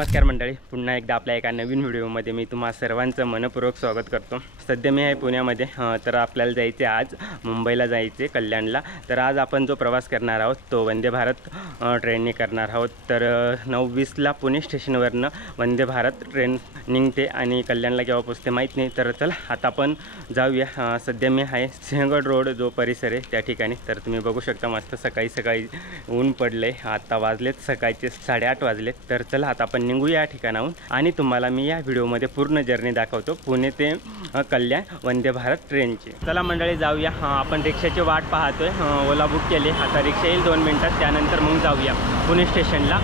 नमस्कार मंडळी, पुन्हा एकदा आपल्या एका नवीन व्हिडिओमध्ये मी तुम्हा सर्वांचं मनपूर्वक स्वागत करतो। सध्या मी आहे पुण्यामध्ये, तर आपल्याला जायचे आज मुंबईला जायचे कल्याणला। तर आज आपण जो प्रवास करणार आहोत तो वंदे भारत ट्रेनने करणार आहोत। तर 9:20ला पुणे स्टेशनवरनं वंदे भारत ट्रेन निघते आणि कल्याणला केव्हा पोहोचते माहीत नाही। तर चला आता आपण जाऊया। सध्या मी आहे सिंहगड रोड जो परिसर आहे त्या ठिकाणी। तर तुम्ही बघू शकता मस्त सकाळी सकाळी ऊन पडले, आता वाजलेत सकाळचे 8:30 वाजलेत। तर चला आता आपण निघूया या ठिकाणाहून आणि तुम्हाला मी या व्हिडिओमध्ये पूर्ण जर्नी दाखवतो पुणे ते कल्याण वंदे भारत ट्रेनची। चला मंडळी जाऊया। आपण रिक्षाची वाट पाहतोय, ओला बुक केली, आता रिक्षा येईल 2 मिनिटात, त्यानंतर मग जाऊया पुणे स्टेशनला।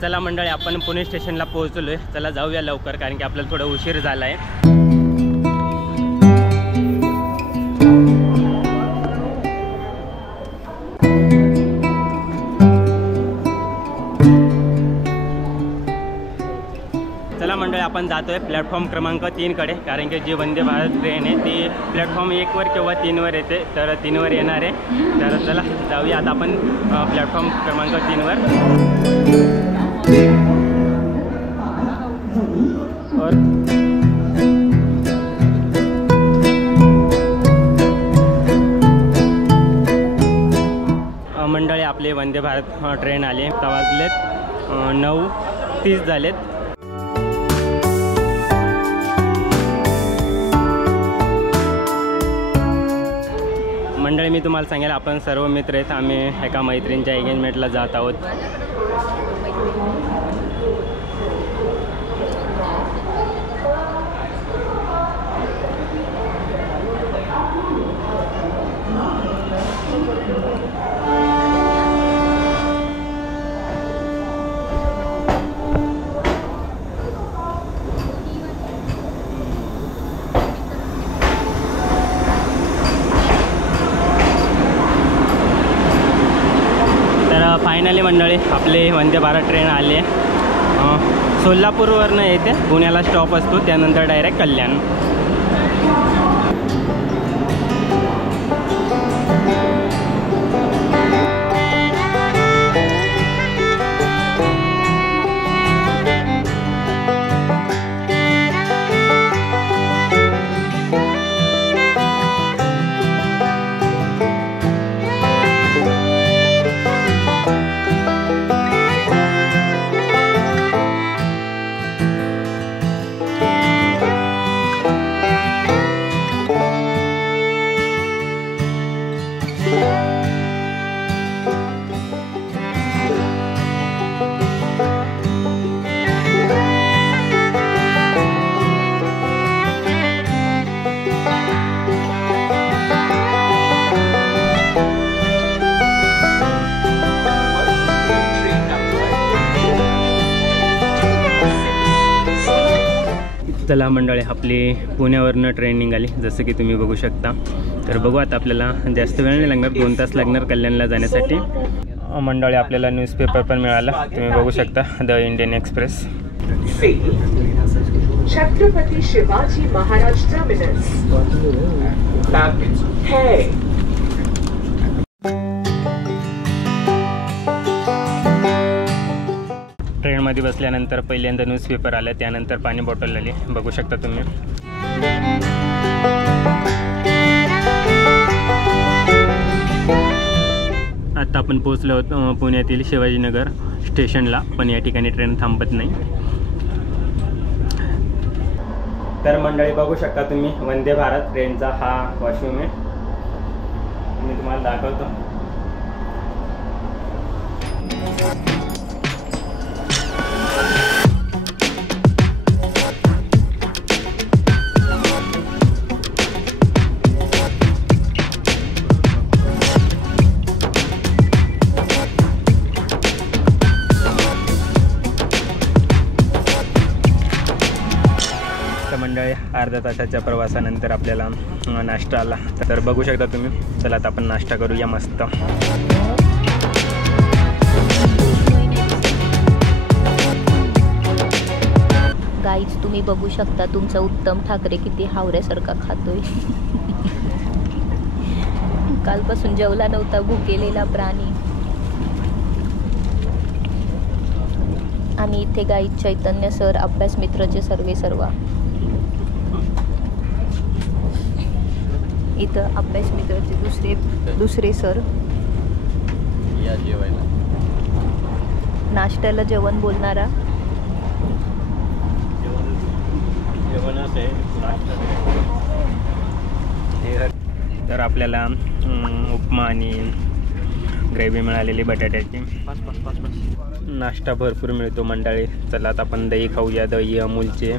चला मंडळी आपण पुणे स्टेशनला पोहोचलोय। चला जाऊया लवकर, कारण की आपल्याला थोडा उशीर झाला आहे। चला मंडळी आपण जातोय प्लॅटफॉर्म क्रमांक 3 कडे, कारण की जी वंदे भारत ट्रेन आहे ती प्लॅटफॉर्म 1 वर किंवा 3 वर येते। तर 3 वर येणार आहे। तर चला जाऊया आता आपण प्लॅटफॉर्म क्रमांक 3 वर। मंडळी आपले वंदे भारत ट्रेन आले, आता वाजलेत 9:30 झालेत। मंडळी मी तुम्हाला सांगेल, आपण सर्व मित्र आहेत, आम्ही एका मैत्रिणीच्या एंगेजमेंटला जात आहोत। फायनली मंडळी आपले वंदे भारत ट्रेन आले। सोलापूरवरनं येते, पुण्याला स्टॉप असतो, त्यानंतर डायरेक्ट कल्याण। चला मंडळी आपली पुण्यावरनं ट्रेन निघाली, जसं की तुम्ही बघू शकता। तर बघू आता आपल्याला जास्त वेळ नाही लागणार, 2 तास लागणार कल्याणला जाण्यासाठी। मंडळी आपल्याला न्यूजपेपर पण मिळाला, तुम्ही बघू शकता, the Indian express. Chhatrapati Shivaji Maharaj terminus है। ट्रेनमध्ये बसल्यानंतर पहिल्यांदा न्यूजपेपर आलं, त्यानंतर पाणी बॉटल आली, बघू शकता तुम्ही। आता आपण पोहोचलो आहोत पुण्यातील शिवाजीनगर स्टेशनला, पण या ठिकाणी ट्रेन थांबत नाही। तर मंडळी बघू शकता तुम्ही वंदे भारत ट्रेनचा हा वॉशरूम आहे, मी तुम्हाला दाखवतो. मंडळी अर्ध्या तासाच्या प्रवासानंतर आपल्याला नाश्ता आला. तर बघू शकता तुम्ही. चला आता आपण नाश्ता करूया मस्त. गाईज तुम्ही बघू शकता तुमचा उत्तम ठाकरे किती हावऱ्यासारखा खातोय. कालपासून जेवला नव्हता, भुकेलेला प्राणी. आणि इथे गाईज चैतन्य सर, अभ्यास मित्रचे सर्वा. इथं अभ्यास मित्राचे दुसरे सर. या जेवायला. नाश्त्याला जेवण बोलणारा. तर आपल्याला उपमा आणि ग्रेव्ही मिळालेली बटाट्याची. नाश्ता भरपूर मिळतो मंडळी. चला आता आपण दही खाऊया, दही अमूलचे.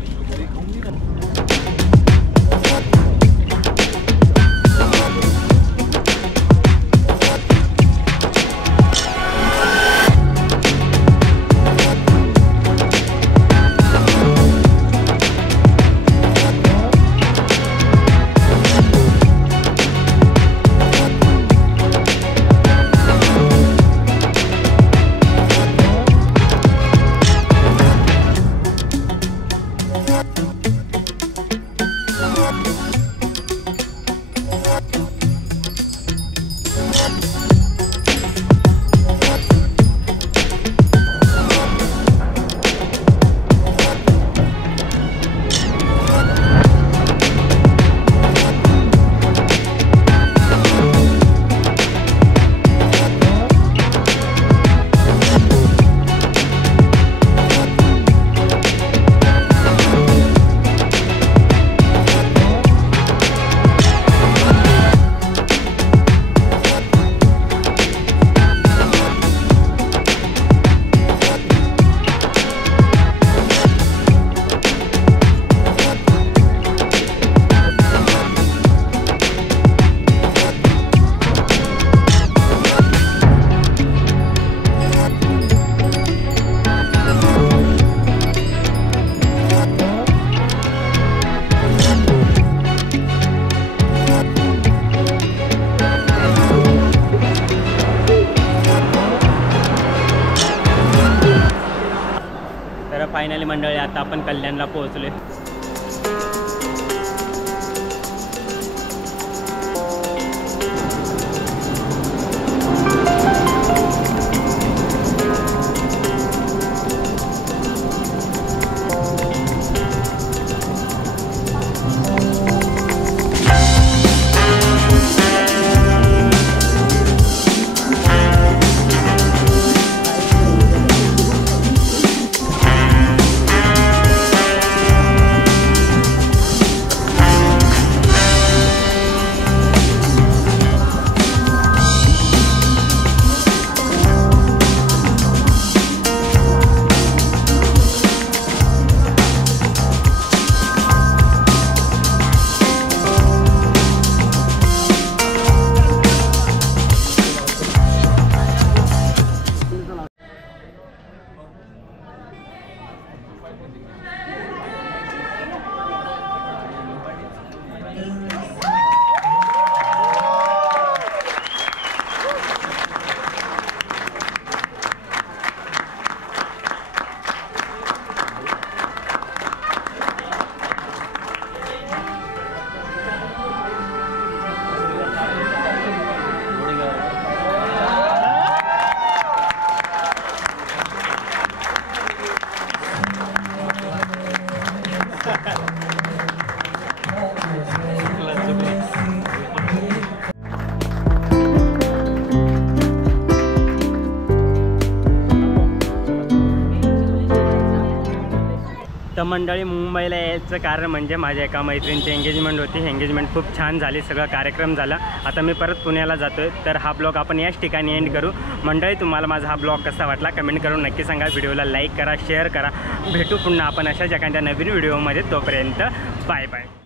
फायनली मंडळी आता आपण कल्याणला पोहोचले. मंडळी, मुंबईला यायचं कारण म्हणजे माझ्या एका मैत्रिणीची एंगेजमेंट होती. एंगेजमेंट खूप छान झाली, सगळं कार्यक्रम झाला. आता मी परत पुण्याला जातो आहे. तर हा ब्लॉग आपण याच ठिकाणी एंड करू. मंडळी, तुम्हाला माझा हा ब्लॉग कसा वाटला कमेंट करून नक्की सांगा. व्हिडिओला लाईक करा, शेअर करा. भेटू पुन्हा आपण अशाच एखाद्या नवीन व्हिडिओमध्ये. तोपर्यंत बाय बाय.